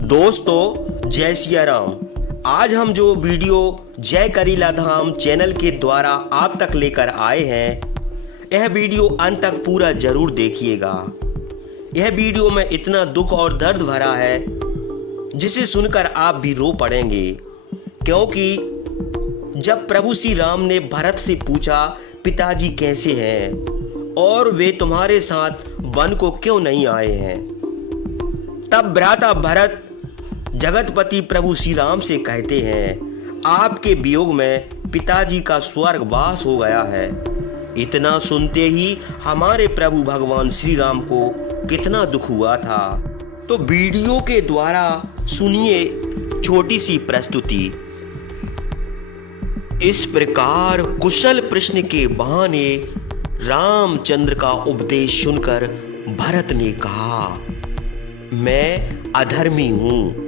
दोस्तों जय सिया राम। आज हम जो वीडियो जय करीला धाम चैनल के द्वारा आप तक लेकर आए हैं, यह वीडियो अंत तक पूरा जरूर देखिएगा। यह वीडियो में इतना दुख और दर्द भरा है जिसे सुनकर आप भी रो पड़ेंगे, क्योंकि जब प्रभु श्री राम ने भरत से पूछा पिताजी कैसे हैं और वे तुम्हारे साथ वन को क्यों नहीं आए हैं, तब भ्राता भरत जगतपति प्रभु श्री राम से कहते हैं आपके वियोग में पिताजी का स्वर्गवास हो गया है। इतना सुनते ही हमारे प्रभु भगवान श्री राम को कितना दुख हुआ था। तो वीडियो के द्वारा सुनिए छोटी सी प्रस्तुति। इस प्रकार कुशल प्रश्न के बहाने रामचंद्र का उपदेश सुनकर भरत ने कहा, मैं अधर्मी हूं,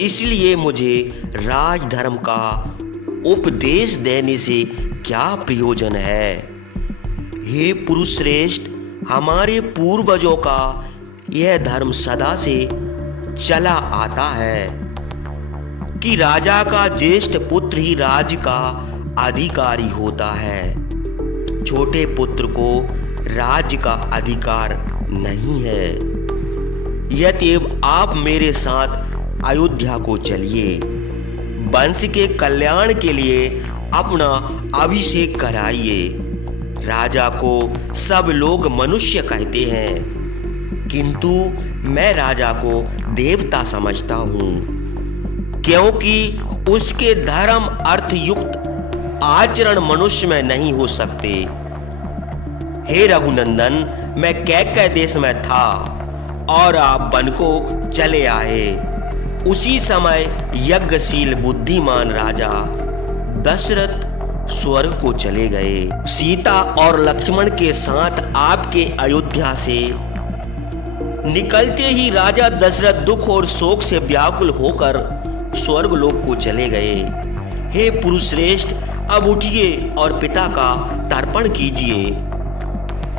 इसलिए मुझे राजधर्म का उपदेश देने से क्या प्रयोजन है। हे पुरुष श्रेष्ठ, हमारे पूर्वजों का यह धर्म सदा से चला आता है कि राजा का ज्येष्ठ पुत्र ही राज्य का अधिकारी होता है, छोटे पुत्र को राज्य का अधिकार नहीं है। यद्यप आप मेरे साथ अयोध्या को चलिए, वंश के कल्याण के लिए अपना अभिषेक कराइए। राजा को सब लोग मनुष्य कहते हैं, किंतु मैं राजा को देवता समझता हूँ, क्योंकि उसके धर्म अर्थ युक्त आचरण मनुष्य में नहीं हो सकते। हे रघुनंदन, मैं कैकेय देश में था और आप वन को चले आए। उसी समय यज्ञशील बुद्धिमान राजा दशरथ स्वर्ग को चले गए। सीता और लक्ष्मण के साथ आपके अयोध्या से निकलते ही राजा दशरथ दुख और शोक से व्याकुल होकर स्वर्ग लोक को चले गए। हे पुरुष श्रेष्ठ, अब उठिए और पिता का तर्पण कीजिए।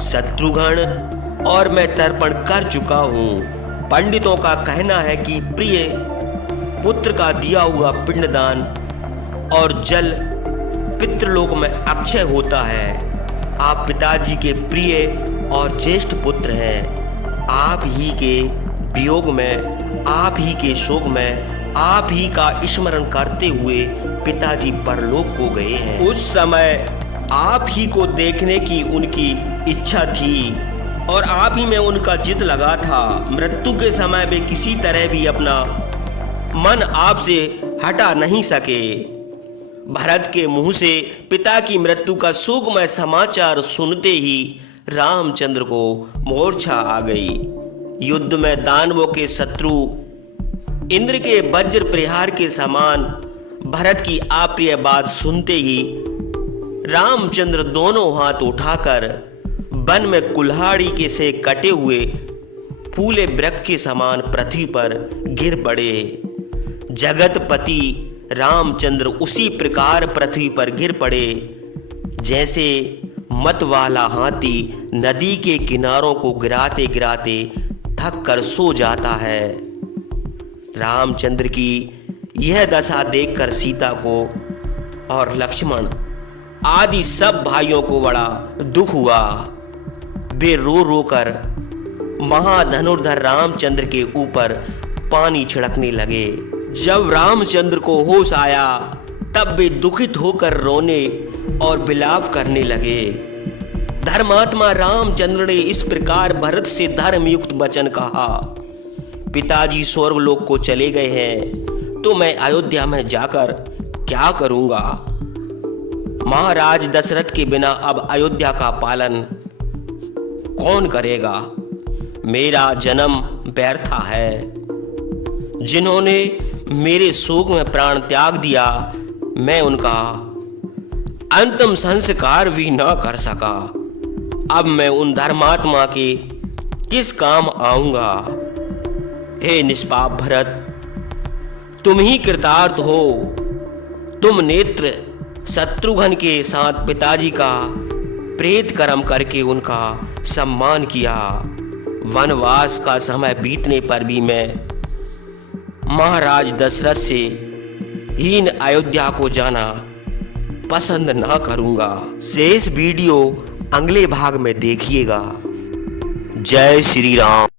शत्रुघ्न और मैं तर्पण कर चुका हूँ। पंडितों का कहना है कि प्रिय पुत्र का दिया हुआ पिंडदान और जल पितृलोक में अक्षय होता है। आप पिताजी के प्रिय और ज्येष्ठ पुत्र हैं। आप ही के वियोग में, आप ही के शोक में, आप ही का स्मरण करते हुए पिताजी परलोक को गए हैं। उस समय आप ही को देखने की उनकी इच्छा थी और आप ही में उनका चित लगा था। मृत्यु के समय वे किसी तरह भी अपना मन आपसे हटा नहीं सके। भरत के मुंह से पिता की मृत्यु का शोकमय समाचार सुनते ही रामचंद्र को मूर्छा आ गई। युद्ध में दानवों के शत्रु इंद्र के वज्र प्रहार के समान भरत की अप्रिय बात सुनते ही रामचंद्र दोनों हाथ उठाकर वन में कुल्हाड़ी के से कटे हुए फूले वृक्ष के समान पृथ्वी पर गिर पड़े। जगतपति रामचंद्र उसी प्रकार पृथ्वी पर गिर पड़े जैसे मत वाला हाथी नदी के किनारों को गिराते गिराते थक कर सो जाता है। रामचंद्र की यह दशा देखकर सीता को और लक्ष्मण आदि सब भाइयों को बड़ा दुख हुआ। वे रो रो कर महाधनुर्धर रामचंद्र के ऊपर पानी छिड़कने लगे। जब रामचंद्र को होश आया तब वे दुखित होकर रोने और विलाप करने लगे। धर्मात्मा रामचंद्र ने इस प्रकार भरत से धर्मयुक्त वचन कहा, पिताजी स्वर्गलोक को चले गए हैं तो मैं अयोध्या में जाकर क्या करूंगा। महाराज दशरथ के बिना अब अयोध्या का पालन कौन करेगा। मेरा जन्म व्यर्थ है। जिन्होंने मेरे शोक में प्राण त्याग दिया, मैं उनका अंतिम संस्कार भी न कर सका। अब मैं उन धर्मात्मा के किस काम आऊंगा। हे निष्पाप भरत, तुम ही कृतार्थ हो। तुम नेत्र शत्रुघ्न के साथ पिताजी का प्रेत कर्म करके उनका सम्मान किया। वनवास का समय बीतने पर भी मैं महाराज दशरथ से हीन अयोध्या को जाना पसंद ना करूंगा। शेष वीडियो अगले भाग में देखिएगा। जय श्री राम।